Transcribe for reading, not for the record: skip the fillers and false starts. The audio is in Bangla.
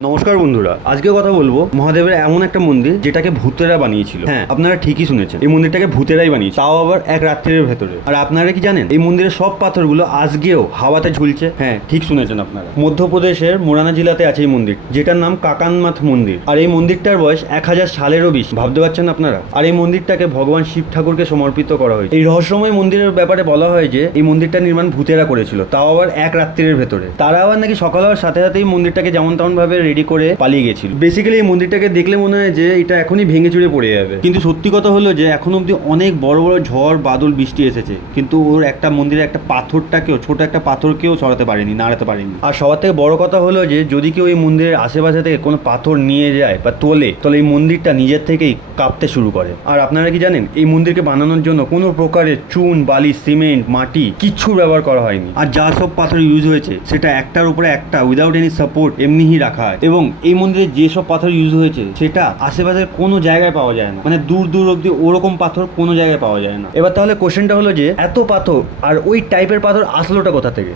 নমস্কার বন্ধুরা, আজকে কথা বলবো মহাদেবের এমন একটা মন্দির যেটাকে ভূতেরা বানিয়েছিল। হ্যাঁ, আপনারা ঠিকই শুনেছেন, এই মন্দিরটাকে ভূতেরাই বানিয়েছে, তাও আবার এক রাত্রির ভেতরে। আর আপনারা কি জানেন এই মন্দিরের সব পাথরগুলো আজকেও হাওয়াতে ঝুলছে? হ্যাঁ, ঠিক শুনেছেন আপনারা। মধ্যপ্রদেশের মোরানা জেলাতে আছে এই মন্দির, যেটার নাম কাকানমাথ মন্দির। আর এই মন্দিরটার বয়স 1000 সালেরও বেশি, ভাবতে পারছেন আপনারা? আর এই মন্দিরটাকে ভগবান শিব ঠাকুরকে সমর্পিত করা হয়েছে। এই রহস্যময় মন্দিরের ব্যাপারে বলা হয় যে এই মন্দিরটা নির্মাণ ভূতেরা করেছিল, তাও আবার এক রাত্রির ভেতরে। তারা আবার নাকি সকাল হওয়ার সাথে সাথেই মন্দিরটাকে যেমন তেমন ভাবে রেডি করে পালিয়ে গেছিল। বেসিক্যালি এই মন্দিরটাকে দেখলে মনে হয় যে এটা এখনই ভেঙে চুরে পড়ে যাবে, কিন্তু সত্যি কথা হলো যে এখন অব্দি অনেক বড় বড় ঝড় বাদল বৃষ্টি এসেছে, কিন্তু ওর একটা মন্দিরের একটা পাথরটাকেও, ছোট একটা পাথরকেও সরাতে পারেনি, নাড়াতে পারেনি। আর সবার থেকে বড় কথা হলো যে যদি কেউ এই মন্দিরের আশেপাশে থেকে কোনো পাথর নিয়ে যায় বা তোলে, তাহলে এই মন্দিরটা নিজের থেকেই কাঁপতে শুরু করে। আর আপনারা কি জানেন এই মন্দিরকে বানানোর জন্য কোনো প্রকারের চুন, বালি, সিমেন্ট, মাটি কিচ্ছু ব্যবহার করা হয়নি। আর যা সব পাথর ইউজ হয়েছে সেটা একটার উপরে একটা উইদাউট এনি সাপোর্ট এমনিই রাখা হয়। এবং এই মন্দিরে যেসব পাথর ইউজ হয়েছে সেটা আশেপাশের কোনো জায়গায় পাওয়া যায় না, মানে দূর দূর অব্দি ওরকম পাথর কোনো জায়গায় পাওয়া যায় না। এবার তাহলে কোশ্চেনটা হলো যে এত পাথর আর ওই টাইপের পাথর আসলোটা কোথা থেকে?